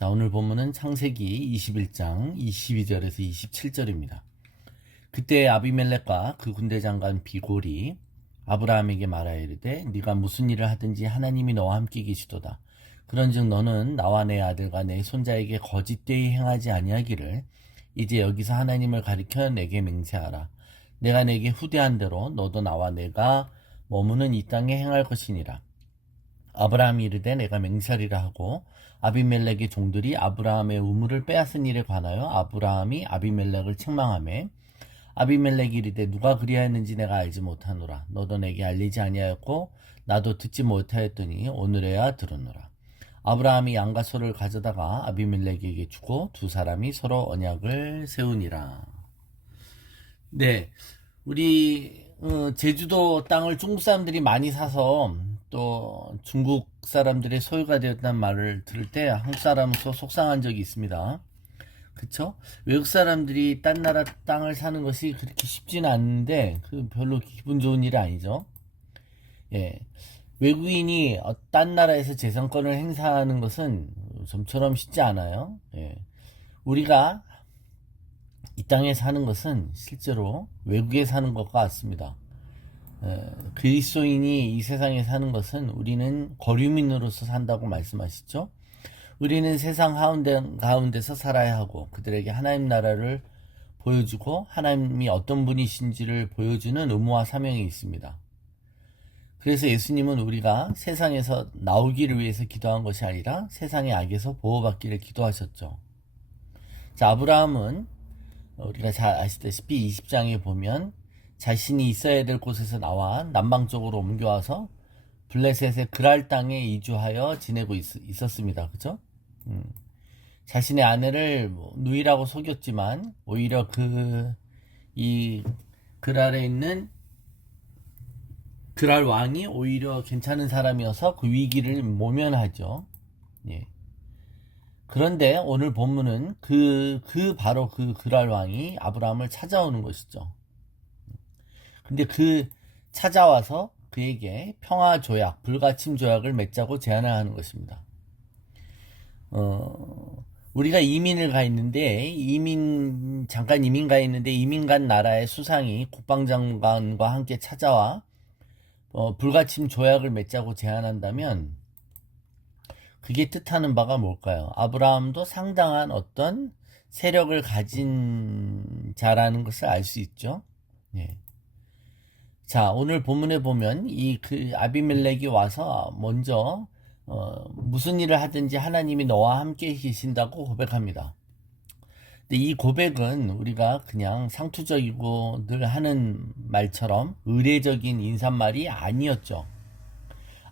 자, 오늘 본문은 창세기 21장 22절에서 27절입니다. 그때 아비멜렉과 그 군대 장관 비골이 아브라함에게 말하여 이르되 네가 무슨 일을 하든지 하나님이 너와 함께 계시도다. 그런즉 너는 나와 내 아들과 내 손자에게 거짓되이 행하지 아니하기를 이제 여기서 하나님을 가리켜 내게 맹세하라. 내가 내게 후대한 대로 너도 나와 내가 머무는 이 땅에 행할 것이니라. 아브라함이 이르되 내가 맹세하리라 하고 아비멜렉의 종들이 아브라함의 우물을 빼앗은 일에 관하여 아브라함이 아비멜렉을 책망하매 아비멜렉이 이르되 누가 그리하였는지 내가 알지 못하노라. 너도 내게 알리지 아니하였고 나도 듣지 못하였더니 오늘에야 들었노라. 아브라함이 양과 소를 가져다가 아비멜렉에게 주고 두 사람이 서로 언약을 세우니라. 네, 우리 제주도 땅을 중국 사람들이 많이 사서 또 중국 사람들의 소유가 되었다는 말을 들을 때 한국 사람으로서 속상한 적이 있습니다. 그쵸? 외국 사람들이 딴 나라 땅을 사는 것이 그렇게 쉽지는 않은데 별로 기분 좋은 일이 아니죠. 예. 외국인이 딴 나라에서 재산권을 행사하는 것은 좀처럼 쉽지 않아요. 예. 우리가 이 땅에 사는 것은 실제로 외국에 사는 것과 같습니다. 그리스도인이 이 세상에 사는 것은 우리는 거류민으로서 산다고 말씀하시죠. 우리는 세상 가운데서 살아야 하고 그들에게 하나님 나라를 보여주고 하나님이 어떤 분이신지를 보여주는 의무와 사명이 있습니다. 그래서 예수님은 우리가 세상에서 나오기를 위해서 기도한 것이 아니라 세상의 악에서 보호받기를 기도하셨죠. 자, 아브라함은 우리가 잘 아시다시피 20장에 보면 자신이 있어야 될 곳에서 나와 남방 쪽으로 옮겨와서 블레셋의 그랄 땅에 이주하여 지내고 있었습니다. 그죠? 자신의 아내를 누이라고 속였지만 오히려 이 그랄에 있는 그랄 왕이 오히려 괜찮은 사람이어서 그 위기를 모면하죠. 예. 그런데 오늘 본문은 바로 그 그랄 왕이 아브라함을 찾아오는 것이죠. 근데 찾아와서 그에게 평화 조약, 불가침 조약을 맺자고 제안을 하는 것입니다. 우리가 이민을 가 있는데, 잠깐 이민 가 있는데, 이민 간 나라의 수상이 국방장관과 함께 찾아와, 불가침 조약을 맺자고 제안한다면, 그게 뜻하는 바가 뭘까요? 아브라함도 상당한 어떤 세력을 가진 자라는 것을 알 수 있죠. 예. 자, 오늘 본문에 보면 아비멜렉이 와서 먼저 무슨 일을 하든지 하나님이 너와 함께 계신다고 고백합니다. 근데 이 고백은 우리가 그냥 상투적이고 늘 하는 말처럼 의례적인 인사말이 아니었죠.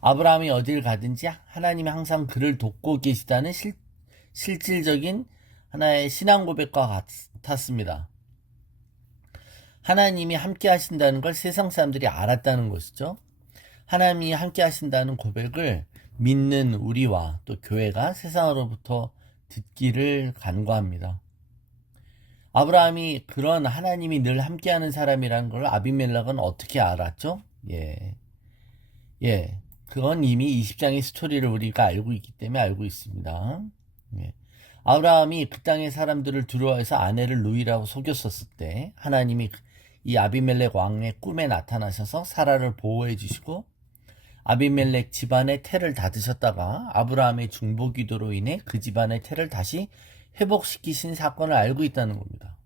아브라함이 어딜 가든지 하나님이 항상 그를 돕고 계시다는 실질적인 하나의 신앙 고백과 같았습니다. 하나님이 함께 하신다는 걸 세상 사람들이 알았다는 것이죠. 하나님이 함께 하신다는 고백을 믿는 우리와 또 교회가 세상으로부터 듣기를 간구합니다. 아브라함이 그런 하나님이 늘 함께하는 사람이라는 걸 아비멜렉은 어떻게 알았죠? 그건 이미 20장의 스토리를 우리가 알고 있기 때문에 알고 있습니다. 아브라함이 그 땅의 사람들을 두려워해서 아내를 누이라고 속였었을 때 하나님이 이 아비멜렉 왕의 꿈에 나타나셔서 사라를 보호해 주시고 아비멜렉 집안의 태를 닫으셨다가 아브라함의 중보 기도로 인해 그 집안의 태를 다시 회복시키신 사건을 알고 있다는 겁니다.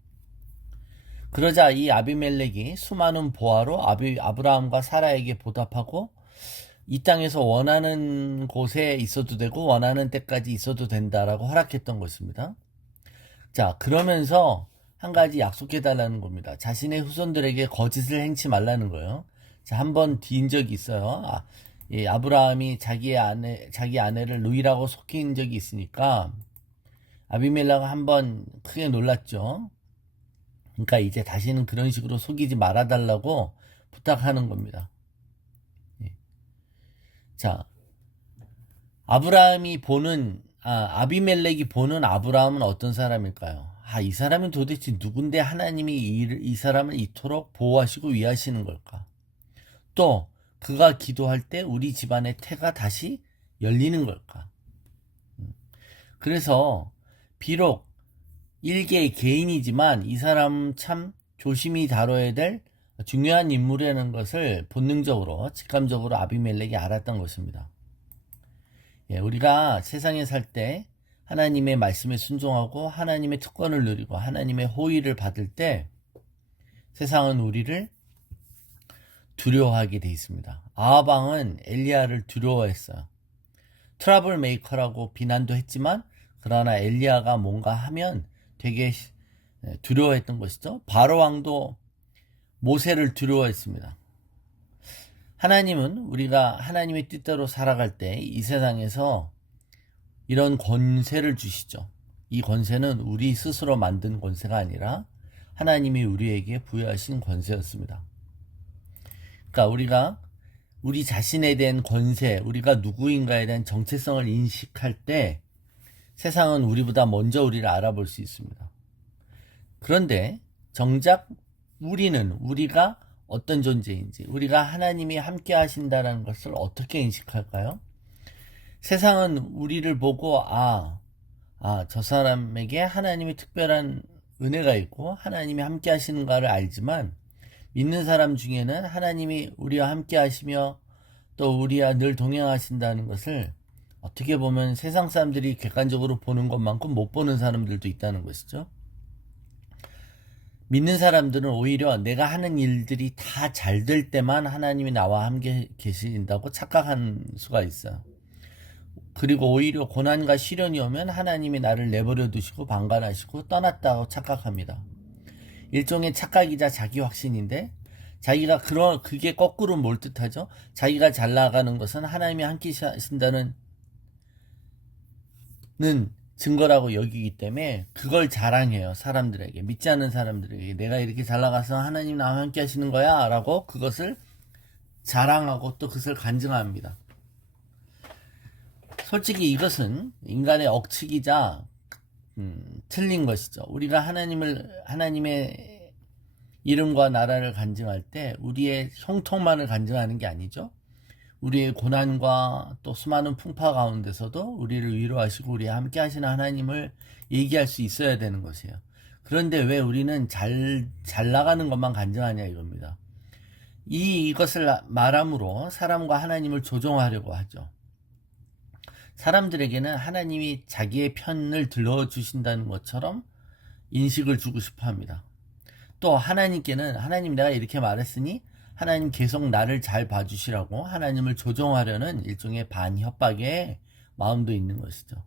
그러자 이 아비멜렉이 수많은 보화로 아브라함과 사라에게 보답하고 이 땅에서 원하는 곳에 있어도 되고 원하는 때까지 있어도 된다라고 허락했던 것입니다. 자, 그러면서 한 가지 약속해달라는 겁니다. 자신의 후손들에게 거짓을 행치 말라는 거예요. 자, 한번 뒤인 적이 있어요. 아브라함이 자기 아내를 누이라고 속인 적이 있으니까 아비멜렉은 한번 크게 놀랐죠. 그러니까 이제 다시는 그런 식으로 속이지 말아달라고 부탁하는 겁니다. 자, 아비멜렉이 보는 아브라함은 어떤 사람일까요? 이 사람은 도대체 누군데 하나님이 이 사람을 이토록 보호하시고 위하시는 걸까? 또 그가 기도할 때 우리 집안의 태가 다시 열리는 걸까? 그래서 비록 일개의 개인이지만 이 사람 참 조심히 다뤄야 될 중요한 인물이라는 것을 본능적으로 직감적으로 아비멜렉이 알았던 것입니다. 우리가 세상에 살 때 하나님의 말씀에 순종하고 하나님의 특권을 누리고 하나님의 호의를 받을 때 세상은 우리를 두려워하게 돼 있습니다. 아합 왕은 엘리야를 두려워했어요. 트러블 메이커라고 비난도 했지만 그러나 엘리야가 뭔가 하면 되게 두려워했던 것이죠. 바로 왕도 모세를 두려워했습니다. 하나님은 우리가 하나님의 뜻대로 살아갈 때 이 세상에서 이런 권세를 주시죠. 이 권세는 우리 스스로 만든 권세가 아니라 하나님이 우리에게 부여하신 권세였습니다. 그러니까 우리가 우리 자신에 대한 권세, 우리가 누구인가에 대한 정체성을 인식할 때 세상은 우리보다 먼저 우리를 알아볼 수 있습니다. 그런데 정작 우리가 어떤 존재인지, 우리가 하나님이 함께 하신다는 것을 어떻게 인식할까요? 세상은 우리를 보고 저 사람에게 하나님이 특별한 은혜가 있고 하나님이 함께 하시는가를 알지만 믿는 사람 중에는 하나님이 우리와 함께 하시며 또 우리와 늘 동행하신다는 것을 어떻게 보면 세상 사람들이 객관적으로 보는 것만큼 못 보는 사람들도 있다는 것이죠. 믿는 사람들은 오히려 내가 하는 일들이 다 잘 될 때만 하나님이 나와 함께 계신다고 착각하는 수가 있어요. 그리고 오히려 고난과 시련이 오면 하나님이 나를 내버려 두시고 방관하시고 떠났다고 착각합니다. 일종의 착각이자 자기 확신인데 자기가 그게 거꾸로 뭘 뜻하죠? 자기가 잘 나가는 것은 하나님이 함께 하신다는 증거라고 여기기 때문에 그걸 자랑해요. 사람들에게, 믿지 않는 사람들에게. 내가 이렇게 잘 나가서 하나님 나와 함께 하시는 거야 라고 그것을 자랑하고 또 그것을 간증합니다. 솔직히 이것은 인간의 억측이자 틀린 것이죠. 우리가 하나님의 이름과 나라를 간증할 때 우리의 형통만을 간증하는 게 아니죠. 우리의 고난과 또 수많은 풍파 가운데서도 우리를 위로하시고 우리와 함께 하시는 하나님을 얘기할 수 있어야 되는 것이에요. 그런데 왜 우리는 잘 나가는 것만 간증하냐 이겁니다. 이것을 말함으로 사람과 하나님을 조종하려고 하죠. 사람들에게는 하나님이 자기의 편을 들어주신다는 것처럼 인식을 주고 싶어 합니다. 또 하나님께는 하나님 내가 이렇게 말했으니 하나님 계속 나를 잘 봐주시라고 하나님을 조종하려는 일종의 반협박의 마음도 있는 것이죠.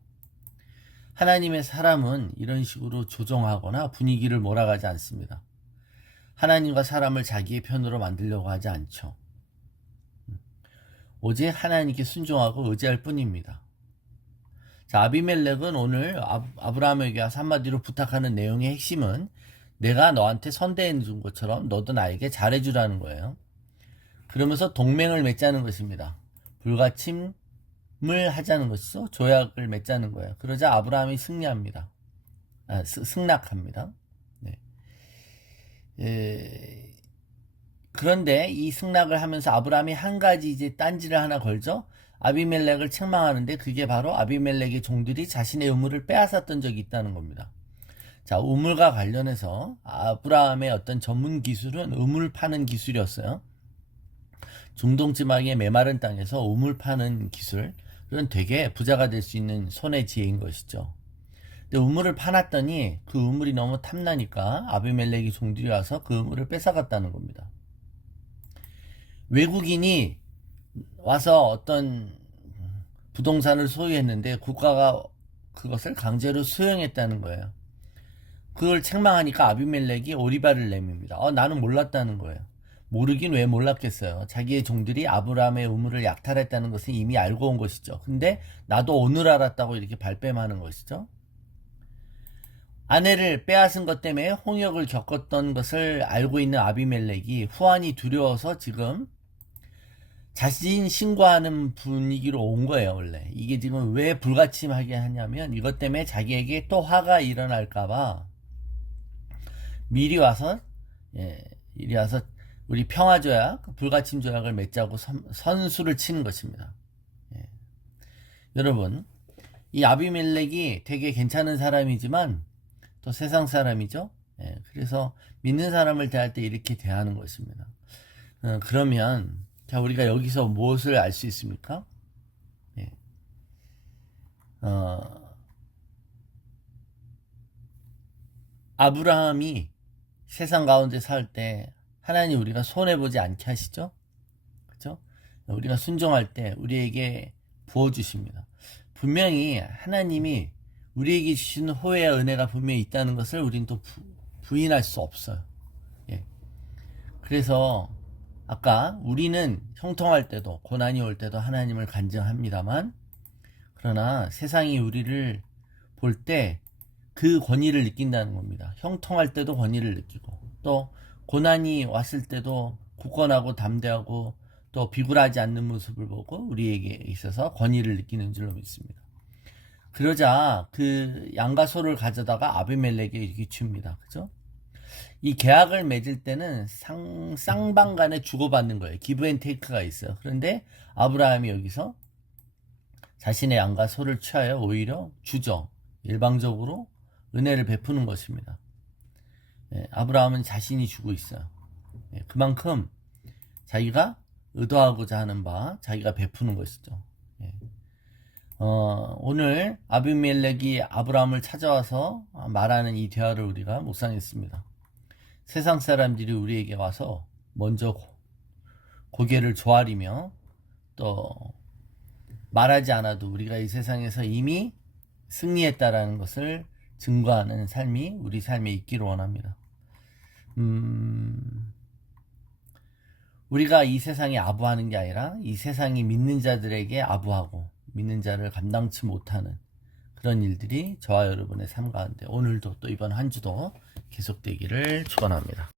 하나님의 사람은 이런 식으로 조종하거나 분위기를 몰아가지 않습니다. 하나님과 사람을 자기의 편으로 만들려고 하지 않죠. 오직 하나님께 순종하고 의지할 뿐입니다. 자, 아비멜렉은 오늘 아브라함에게 한마디로 부탁하는 내용의 핵심은 내가 너한테 선대해 준 것처럼 너도 나에게 잘해주라는 거예요. 그러면서 동맹을 맺자는 것입니다. 불가침을 하자는 것이죠. 조약을 맺자는 거예요. 그러자 아브라함이 승리합니다. 승낙합니다. 네. 그런데 이 승낙을 하면서 아브라함이 한 가지 이제 딴지를 하나 걸죠. 아비멜렉을 책망하는데 그게 바로 아비멜렉의 종들이 자신의 우물을 빼앗았던 적이 있다는 겁니다. 자, 우물과 관련해서 아브라함의 어떤 전문 기술은 우물 파는 기술이었어요. 중동 지방의 메마른 땅에서 우물 파는 기술은 되게 부자가 될 수 있는 손의 지혜인 것이죠. 근데 우물을 파놨더니 그 우물이 너무 탐나니까 아비멜렉의 종들이 와서 그 우물을 뺏어갔다는 겁니다. 외국인이 와서 어떤 부동산을 소유했는데 국가가 그것을 강제로 수용했다는 거예요. 그걸 책망하니까 아비멜렉이 오리발을 내밉니다. 나는 몰랐다는 거예요. 모르긴 왜 몰랐겠어요. 자기의 종들이 아브라함의 우물을 약탈했다는 것은 이미 알고 온 것이죠. 근데 나도 오늘 알았다고 이렇게 발뺌하는 것이죠. 아내를 빼앗은 것 때문에 홍역을 겪었던 것을 알고 있는 아비멜렉이 후환이 두려워서 지금 자신 신고하는 분위기로 온 거예요. 원래 이게 지금 왜 불가침하게 하냐면 이것 때문에 자기에게 또 화가 일어날까봐 미리 와서 우리 평화조약, 불가침조약을 맺자고 선수를 치는 것입니다. 여러분, 이 아비멜렉이 되게 괜찮은 사람이지만 또 세상 사람이죠. 예, 그래서 믿는 사람을 대할 때 이렇게 대하는 것입니다. 그러면 자, 우리가 여기서 무엇을 알 수 있습니까? 예. 아브라함이 세상 가운데 살 때 하나님 우리가 손해보지 않게 하시죠? 그죠? 우리가 순종할 때 우리에게 부어주십니다. 분명히 하나님이 우리에게 주신 호혜와 은혜가 분명히 있다는 것을 우리는 또 부인할 수 없어요. 예. 그래서 아까 우리는 형통할 때도 고난이 올 때도 하나님을 간증합니다만, 그러나 세상이 우리를 볼 때 그 권위를 느낀다는 겁니다. 형통할 때도 권위를 느끼고, 또 고난이 왔을 때도 굳건하고 담대하고 또 비굴하지 않는 모습을 보고 우리에게 있어서 권위를 느끼는 줄로 믿습니다. 그러자 그 양과 소를 가져다가 아비멜렉에게 이렇게 줍니다. 그죠? 이 계약을 맺을 때는 쌍방 간에 주고받는 거예요. 기브 앤 테이크가 있어요. 그런데 아브라함이 여기서 자신의 양과 소를 취하여 오히려 주죠. 일방적으로 은혜를 베푸는 것입니다. 예, 아브라함은 자신이 주고 있어요. 예, 그만큼 자기가 의도하고자 하는 바 자기가 베푸는 것이죠. 예. 오늘 아비멜렉이 아브라함을 찾아와서 말하는 이 대화를 우리가 묵상했습니다. 세상 사람들이 우리에게 와서 먼저 고개를 조아리며 또 말하지 않아도 우리가 이 세상에서 이미 승리했다라는 것을 증거하는 삶이 우리 삶에 있기를 원합니다. 우리가 이 세상에 아부하는 게 아니라 이 세상이 믿는 자들에게 아부하고 믿는 자를 감당치 못하는 그런 일들이 저와 여러분의 삶 가운데 오늘도 또 이번 한 주도 계속되기를 축원합니다.